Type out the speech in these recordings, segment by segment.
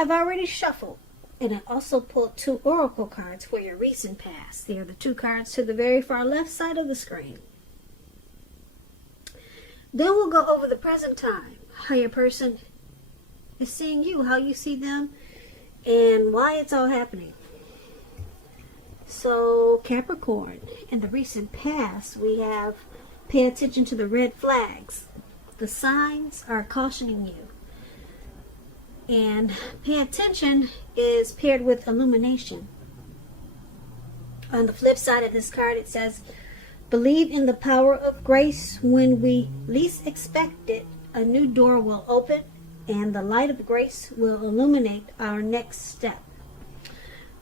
I've already shuffled, and I also pulled 2 oracle cards for your recent past. They are the 2 cards to the very far left side of the screen. Then we'll go over the present time, how your person is seeing you, how you see them, and why it's all happening. So, Capricorn, in the recent past, we have pay attention to the red flags. The signs are cautioning you. And pay attention is paired with illumination. On the flip side of this card, it says, believe in the power of grace. When we least expect it, a new door will open and the light of grace will illuminate our next step.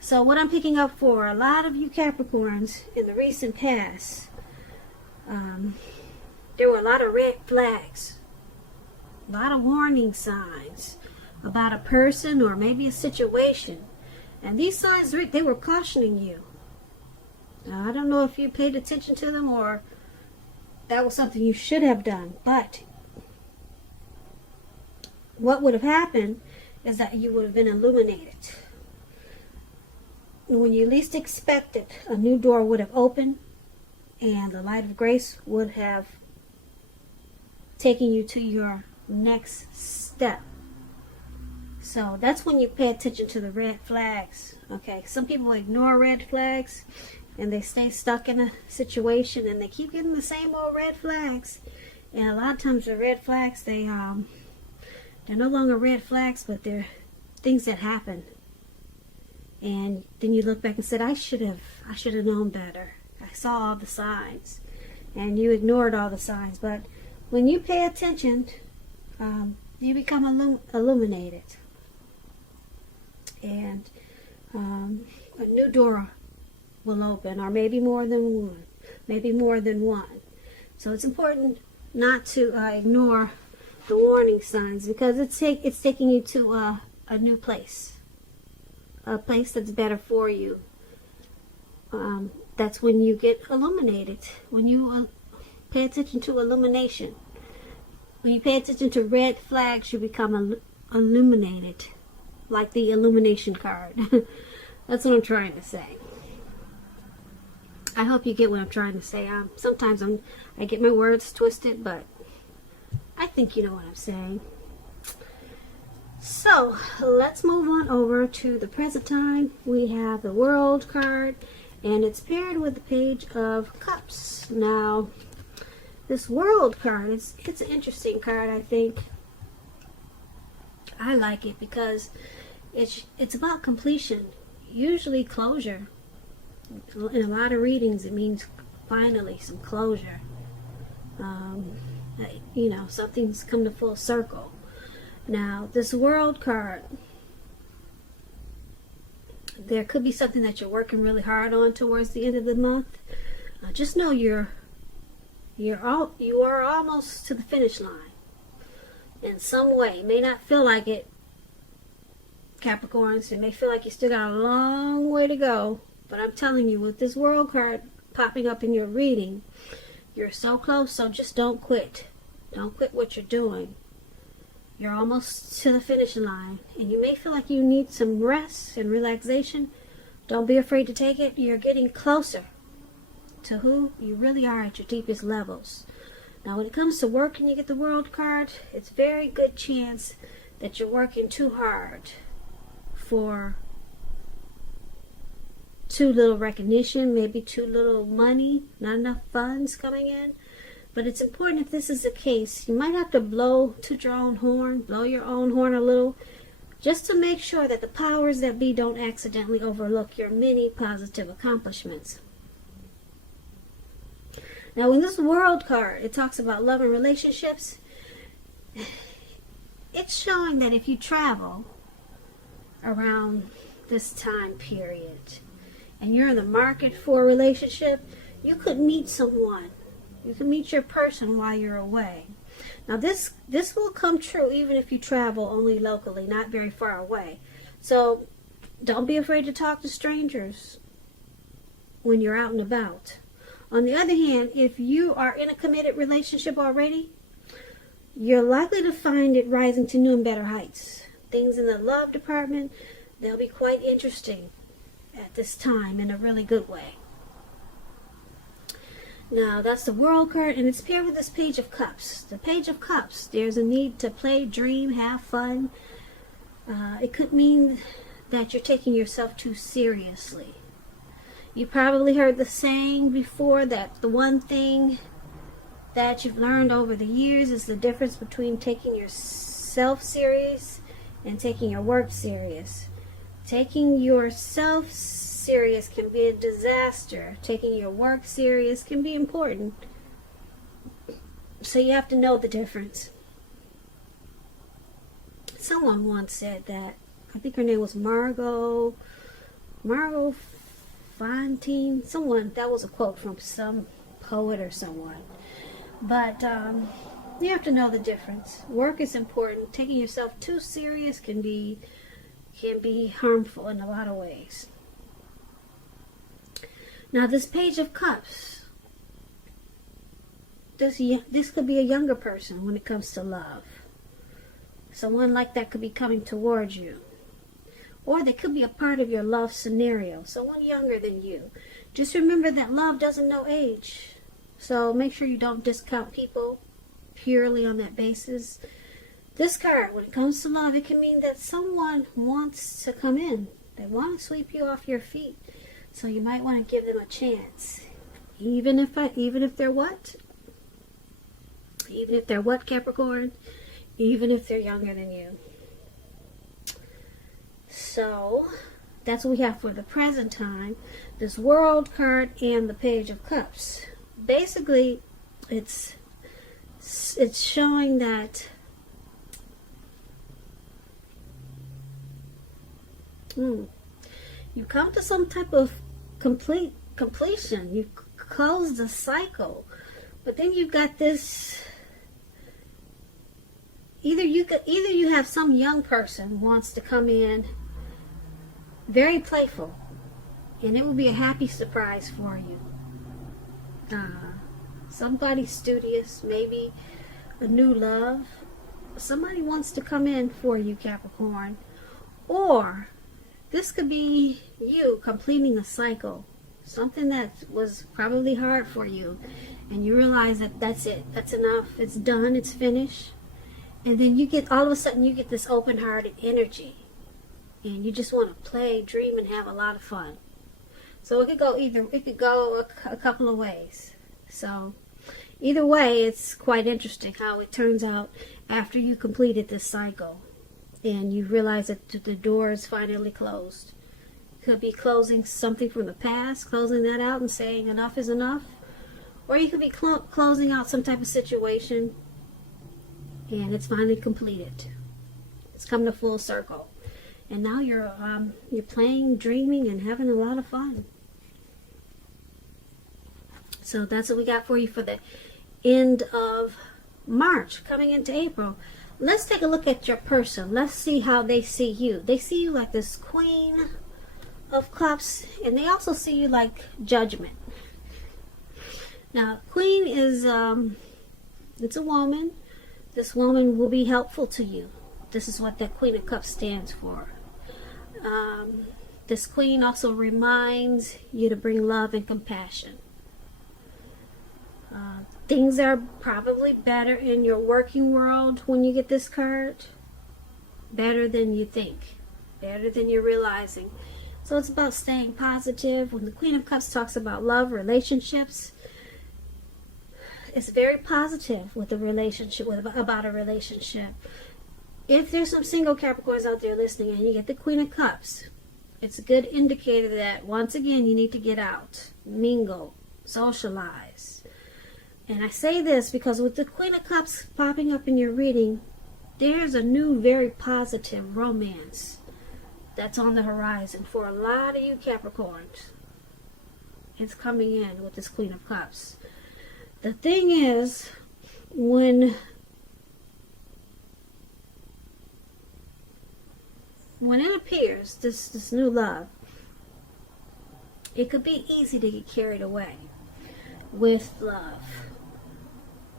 So what I'm picking up for a lot of you Capricorns in the recent past, there were a lot of red flags, a lot of warning signs about a person or maybe a situation. And these signs, they were cautioning you. Now, I don't know if you paid attention to them or that was something you should have done, but what would have happened is that you would have been illuminated. When you least expected, a new door would have opened and the light of grace would have taken you to your next step. So that's when you pay attention to the red flags. Okay, some people ignore red flags and they stay stuck in a situation and they keep getting the same old red flags. And a lot of times the red flags, they're no longer red flags, but they're things that happen. And then you look back and said, I should have known better. I saw all the signs. And you ignored all the signs. But when you pay attention, you become illuminated. And a new door will open, or maybe more than one. Maybe more than one. So it's important not to ignore the warning signs, because it's taking you to a new place. A place that's better for you. That's when you get illuminated. When you pay attention to illumination. When you pay attention to red flags, you become illuminated. Like the illumination card. That's what I'm trying to say. I hope you get what I'm trying to say. Sometimes I get my words twisted, but I think you know what I'm saying. So, let's move on over to the present time. We have the World card, and it's paired with the Page of Cups. Now, this World card, it's an interesting card, I think. I like it because it's about completion, usually closure. In a lot of readings, it means finally some closure. Something's come to full circle. Now, this World card, there could be something that you're working really hard on towards the end of the month. Just know you are almost to the finish line in some way. It may not feel like it, Capricorns. It may feel like you still got a long way to go. But I'm telling you, with this World card popping up in your reading, you're so close. So just don't quit. Don't quit what you're doing. You're almost to the finish line, and you may feel like you need some rest and relaxation. Don't be afraid to take it. You're getting closer to who you really are at your deepest levels. Now, when it comes to work and you get the World card, it's a very good chance that you're working too hard for too little recognition, maybe too little money, not enough funds coming in. But it's important, if this is the case, you might have to blow your own horn a little, just to make sure that the powers that be don't accidentally overlook your many positive accomplishments. Now, in this World card, it talks about love and relationships. It's showing that if you travel around this time period and you're in the market for a relationship, you could meet someone. You can meet your person while you're away. Now this will come true even if you travel only locally, not very far away. So don't be afraid to talk to strangers when you're out and about. On the other hand, if you are in a committed relationship already, you're likely to find it rising to new and better heights. things in the love department, they'll be quite interesting at this time in a really good way. Now, that's the World card, and it's paired with this Page of Cups. The Page of Cups, there's a need to play, dream, have fun. It could mean that you're taking yourself too seriously. You probably heard the saying before that the one thing that you've learned over the years is the difference between taking yourself serious and taking your work serious. Taking yourself serious can be a disaster. Taking your work serious can be important. So you have to know the difference. Someone once said that, I think her name was Margot Fontaine. Someone, that was a quote from some poet or someone. But you have to know the difference. Work is important. Taking yourself too serious can be harmful in a lot of ways. Now, this Page of Cups, this could be a younger person when it comes to love. Someone like that could be coming towards you. Or they could be a part of your love scenario. Someone younger than you. Just remember that love doesn't know age. So make sure you don't discount people purely on that basis. This card, when it comes to love, it can mean that someone wants to come in. They want to sweep you off your feet. So you might want to give them a chance. Even if they're what? Even if they're what, Capricorn? Even if they're younger than you. So, that's what we have for the present time. This World card and the Page of Cups. Basically, it's showing that you come to some type of completion. You close the cycle. But then you've got this, either you have some young person wants to come in very playful, and it will be a happy surprise for you. Somebody studious, maybe a new love. Somebody wants to come in for you, Capricorn. Or this could be you completing a cycle. Something that was probably hard for you. And you realize that that's it. That's enough. It's done. It's finished. And then you get, all of a sudden, you get this open-hearted energy. And you just want to play, dream, and have a lot of fun. So it could go a couple of ways. So either way, it's quite interesting how it turns out after you completed this cycle. And you realize that the door is finally closed. Could be closing something from the past, closing that out and saying enough is enough. Or you could be closing out some type of situation and it's finally completed. It's come to full circle. And now you're playing, dreaming, and having a lot of fun. So that's what we got for you for the end of March, coming into April. Let's take a look at your person. Let's see how they see you. They see you like this Queen of Cups, and they also see you like Judgment. Now, Queen is, it's a woman. This woman will be helpful to you. This is what that Queen of Cups stands for. This Queen also reminds you to bring love and compassion. Things are probably better in your working world when you get this card. Better than you think. Better than you're realizing. So it's about staying positive. When the Queen of Cups talks about love, relationships, it's very positive with a relationship, about a relationship. If there's some single Capricorns out there listening and you get the Queen of Cups, it's a good indicator that, once again, you need to get out, mingle, socialize. And I say this because with the Queen of Cups popping up in your reading, there's a new, very positive romance that's on the horizon for a lot of you Capricorns. It's coming in with this Queen of Cups. The thing is, when it appears, this new love, it could be easy to get carried away with love,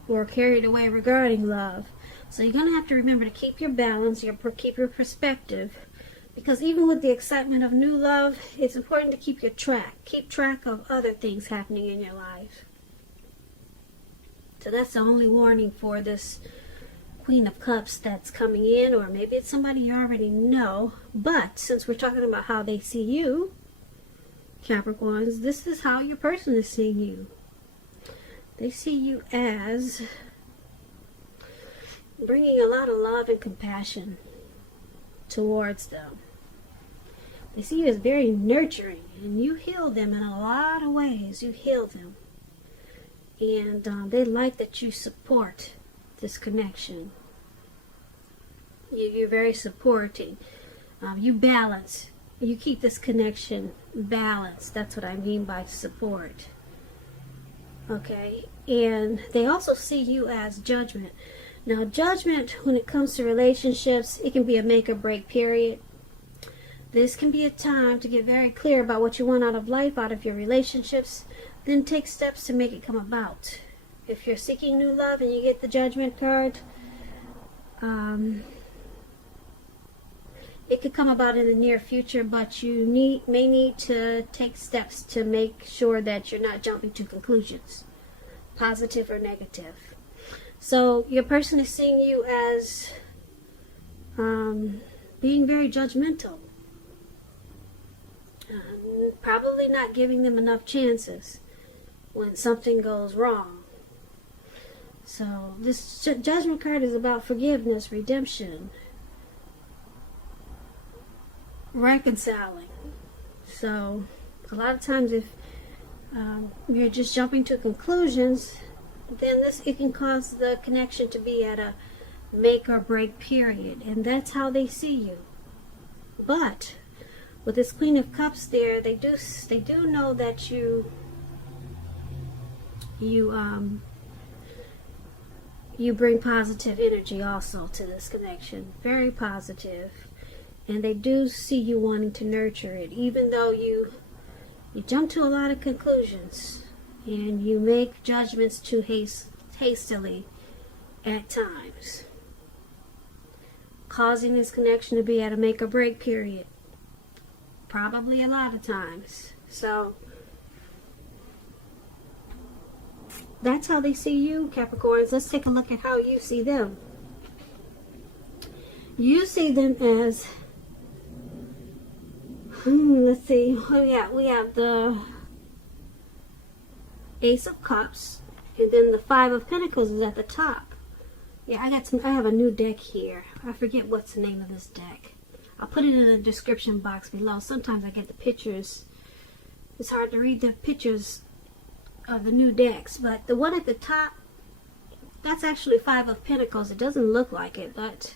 or carried away regarding love. So you're going to have to remember to keep your balance, keep your perspective. Because even with the excitement of new love, it's important to keep track of other things happening in your life. So that's the only warning for this Queen of Cups that's coming in, or maybe it's somebody you already know. But since we're talking about how they see you, Capricorns, this is how your person is seeing you. They see you as bringing a lot of love and compassion towards them. They see you as very nurturing, and you heal them in a lot of ways. You heal them. And they like that you support this connection. You're very supporting. You balance. You keep this connection balanced. That's what I mean by support. Okay? And they also see you as judgment. Now, judgment, when it comes to relationships, it can be a make or break period. This can be a time to get very clear about what you want out of life, out of your relationships. Then take steps to make it come about. If you're seeking new love and you get the Judgment card, it could come about in the near future, but you may need to take steps to make sure that you're not jumping to conclusions, positive or negative. So your person is seeing you as being very judgmental. Probably not giving them enough chances when something goes wrong. So this Judgment card is about forgiveness, redemption, reconciling. So a lot of times if you're just jumping to conclusions, then it can cause the connection to be at a make or break period, and that's how they see you. But with this Queen of Cups there, they do know that you bring positive energy also to this connection, very positive, and they do see you wanting to nurture it, even though you jump to a lot of conclusions and you make judgments too hastily at times, causing this connection to be at a make or break period, probably a lot of times. So that's how they see you, Capricorns. Let's take a look at how you see them. You see them as, let's see, we have the Ace of Cups, and then the Five of Pentacles is at the top. Yeah, I have a new deck here. I forget what's the name of this deck. I'll put it in the description box below. Sometimes I get the pictures. It's hard to read the pictures of the new decks, but the one at the top, that's actually Five of Pentacles. It doesn't look like it, but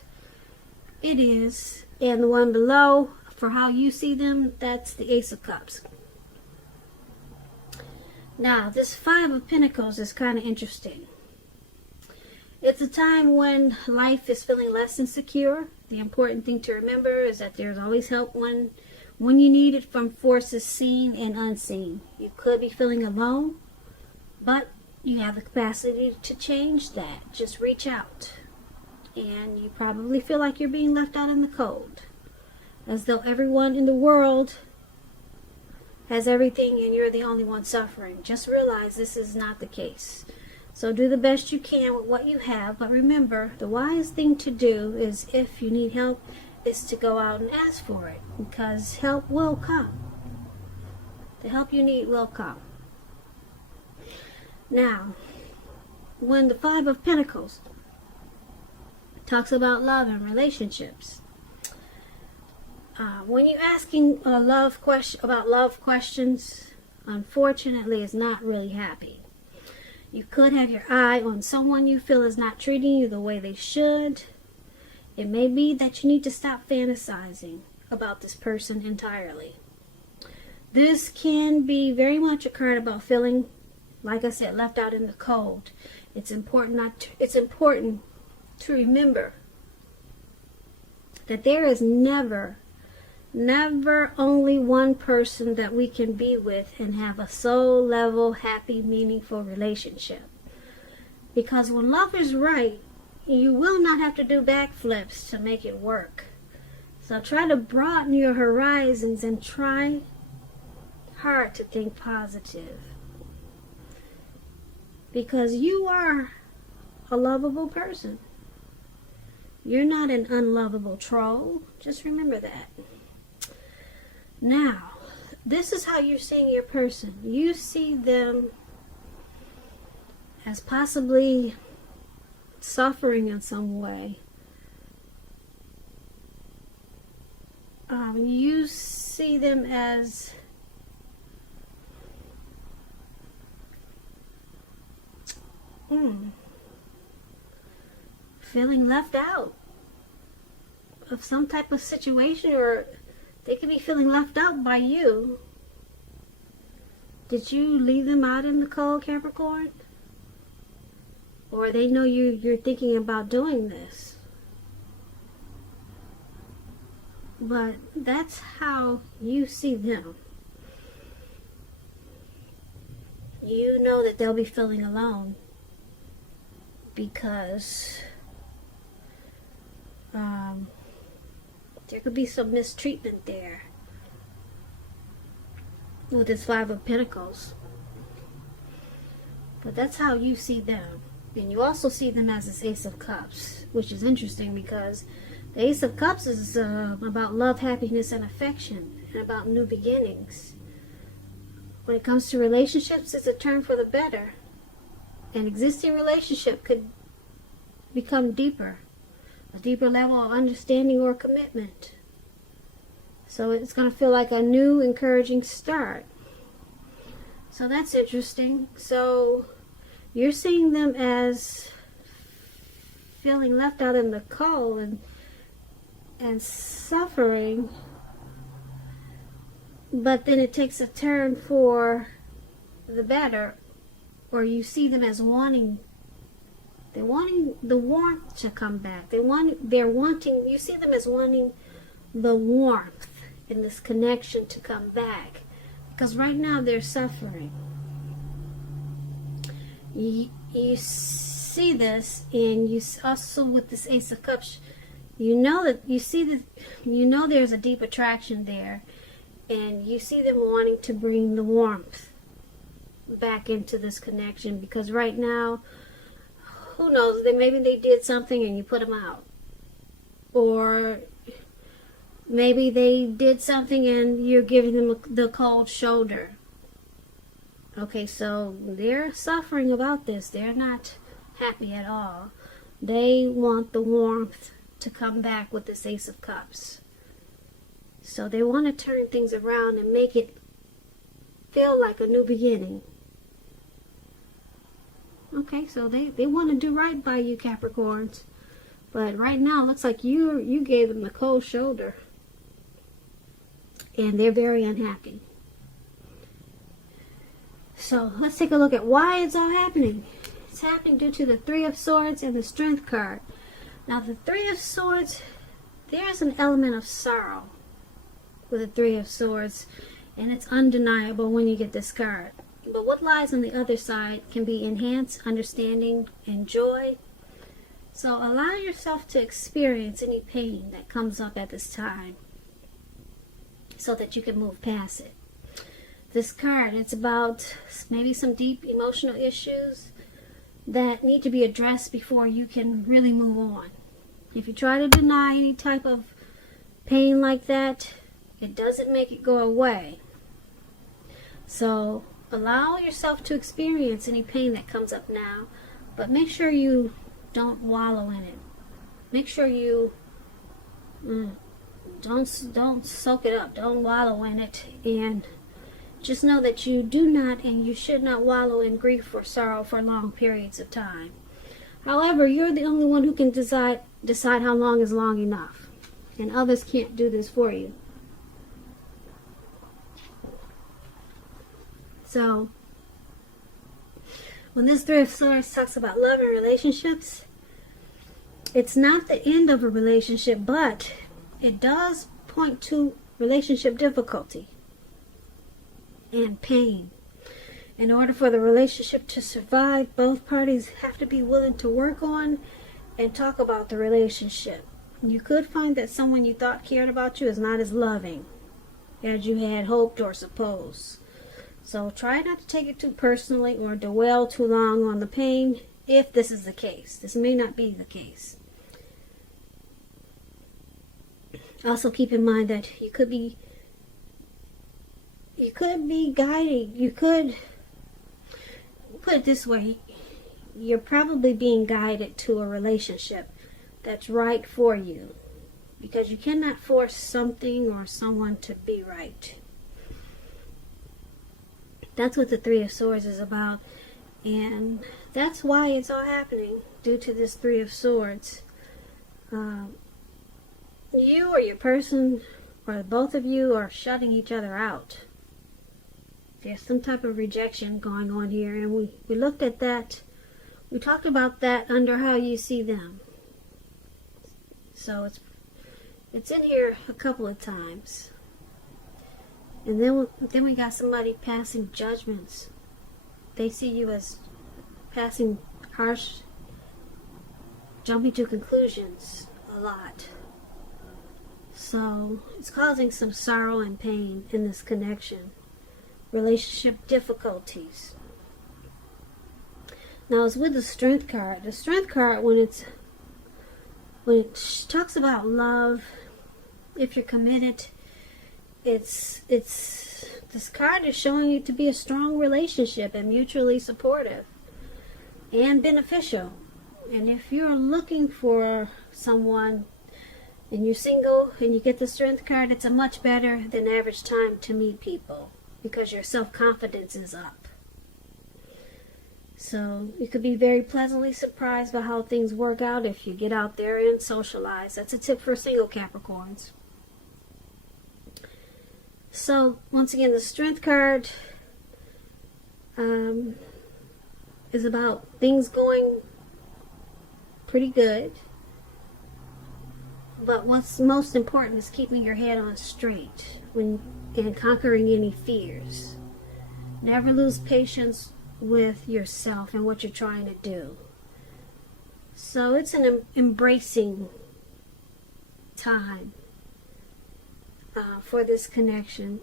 it is. And the one below, for how you see them, that's the Ace of Cups. Now, this Five of Pentacles is kind of interesting. It's a time when life is feeling less insecure. The important thing to remember is that there's always help when you need it from forces seen and unseen. You could be feeling alone, but you have the capacity to change that. Just reach out. And you probably feel like you're being left out in the cold, as though everyone in the world has everything and you're the only one suffering. Just realize this is not the case. So do the best you can with what you have, but remember, the wise thing to do is, if you need help, is to go out and ask for it, because help will come. The help you need will come. Now, when the Five of Pentacles talks about love and relationships, when you're asking about love questions, unfortunately, it's not really happy. You could have your eye on someone you feel is not treating you the way they should. It may be that you need to stop fantasizing about this person entirely. This can be very much a card about feeling, like I said, left out in the cold. It's important to remember that there is never only one person that we can be with and have a soul level, happy, meaningful relationship. Because when love is right, you will not have to do backflips to make it work. So try to broaden your horizons and try hard to think positive. Because you are a lovable person. You're not an unlovable troll. Just remember that. Now, this is how you're seeing your person. You see them as possibly suffering in some way. You see them as feeling left out of some type of situation, or they could be feeling left out by you. Did you leave them out in the cold, Capricorn? Or they know you're thinking about doing this. But that's how you see them. You know that they'll be feeling alone because there could be some mistreatment there with this Five of Pentacles. But that's how you see them. And you also see them as this Ace of Cups, which is interesting because the Ace of Cups is about love, happiness, and affection, and about new beginnings. When it comes to relationships, it's a turn for the better. An existing relationship could become deeper, a deeper level of understanding or commitment. So it's going to feel like a new, encouraging start. So that's interesting. So you're seeing them as feeling left out in the cold and suffering, but then it takes a turn for the better, or you see them as wanting the warmth to come back. You see them as wanting the warmth in this connection to come back, because right now they're suffering. You see this, and you also with this Ace of Cups, you know there's a deep attraction there, and you see them wanting to bring the warmth back into this connection, because right now, who knows, maybe they did something and you put them out, or maybe they did something and you're giving them the cold shoulder. Okay, so they're suffering about this. They're not happy at all. They want the warmth to come back with this Ace of Cups. So they want to turn things around and make it feel like a new beginning. Okay, so they want to do right by you, Capricorns. But right now, it looks like you gave them the cold shoulder. And they're very unhappy. So let's take a look at why it's all happening. It's happening due to the Three of Swords and the Strength card. Now the Three of Swords, there's an element of sorrow with the Three of Swords, and it's undeniable when you get this card. But what lies on the other side can be enhanced understanding and joy. So allow yourself to experience any pain that comes up at this time so that you can move past it. This card, it's about maybe some deep emotional issues that need to be addressed before you can really move on. If you try to deny any type of pain like that, it doesn't make it go away. So allow yourself to experience any pain that comes up now, but make sure you don't wallow in it. Make sure you don't soak it up. Don't wallow in it, and just know that you do not and you should not wallow in grief or sorrow for long periods of time. However, you're the only one who can decide how long is long enough, and others can't do this for you. So, when this Three of Swords talks about love and relationships, it's not the end of a relationship, but it does point to relationship difficulty and pain. In order for the relationship to survive, both parties have to be willing to work on and talk about the relationship. You could find that someone you thought cared about you is not as loving as you had hoped or supposed. So try not to take it too personally or dwell too long on the pain if this is the case. This may not be the case. Also keep in mind that you could be guiding. You could put it this way. You're probably being guided to a relationship that's right for you, because you cannot force something or someone to be right. That's what the Three of Swords is about, and that's why it's all happening, due to this Three of Swords. You or your person, or both of you, are shutting each other out. There's some type of rejection going on here, and we looked at that. We talked about that under how you see them. So it's in here a couple of times. And then we got somebody passing judgments. They see you as passing harsh, jumping to conclusions a lot. So it's causing some sorrow and pain in this connection. Relationship difficulties. Now it's with the Strength card. The Strength card, when it talks about love, if you're committed, this card is showing you to be a strong relationship and mutually supportive and beneficial. And if you're looking for someone and you're single and you get the Strength card, it's a much better than average time to meet people, because your self-confidence is up. So you could be very pleasantly surprised by how things work out if you get out there and socialize. That's a tip for single Capricorns. So once again, the Strength card is about things going pretty good. But what's most important is keeping your head on straight and conquering any fears. Never lose patience with yourself and what you're trying to do. So it's an embracing time for this connection.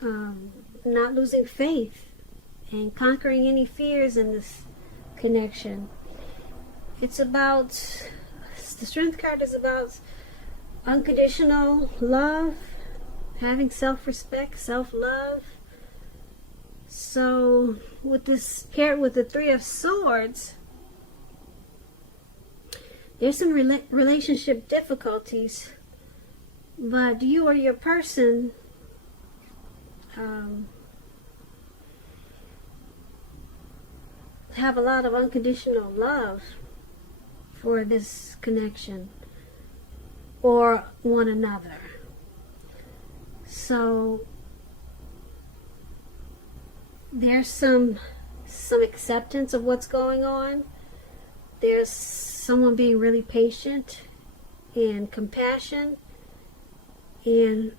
Not losing faith and conquering any fears in this connection. It's about, the Strength card is about unconditional love, having self-respect, self-love. So with this paired with the Three of Swords, there's some relationship difficulties, but you or your person have a lot of unconditional love for this connection or one another. So there's some acceptance of what's going on. There's someone being really patient and compassion, and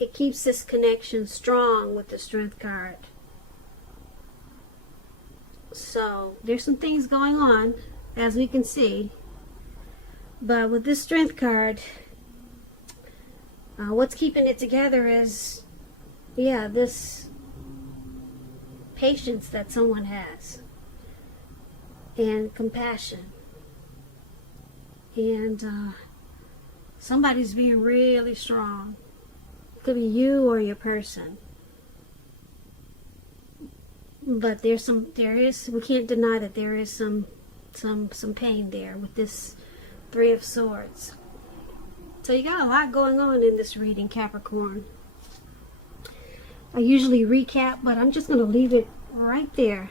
it keeps this connection strong with the Strength card. So there's some things going on, as we can see, but with this Strength card, what's keeping it together is, this patience that someone has, and compassion, and somebody's being really strong. It could be you or your person, but we can't deny that there is some pain there with this Three of Swords. So you got a lot going on in this reading, Capricorn. I usually recap, but I'm just going to leave it right there.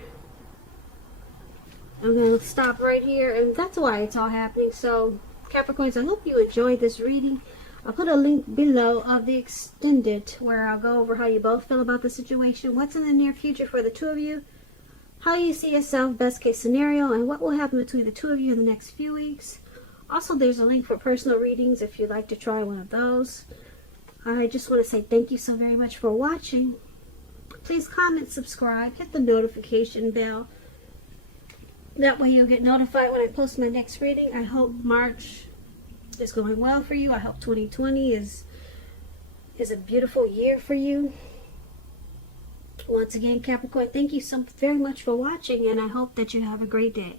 I'm going to stop right here, and that's why it's all happening. So, Capricorns, I hope you enjoyed this reading. I'll put a link below of the extended, where I'll go over how you both feel about the situation, what's in the near future for the two of you, how you see yourself, best case scenario, and what will happen between the two of you in the next few weeks. Also, there's a link for personal readings if you'd like to try one of those. I just want to say thank you so very much for watching. Please comment, subscribe, hit the notification bell. That way you'll get notified when I post my next reading. I hope March is going well for you. I hope 2020 is a beautiful year for you. Once again, Capricorn, thank you so very much for watching, and I hope that you have a great day.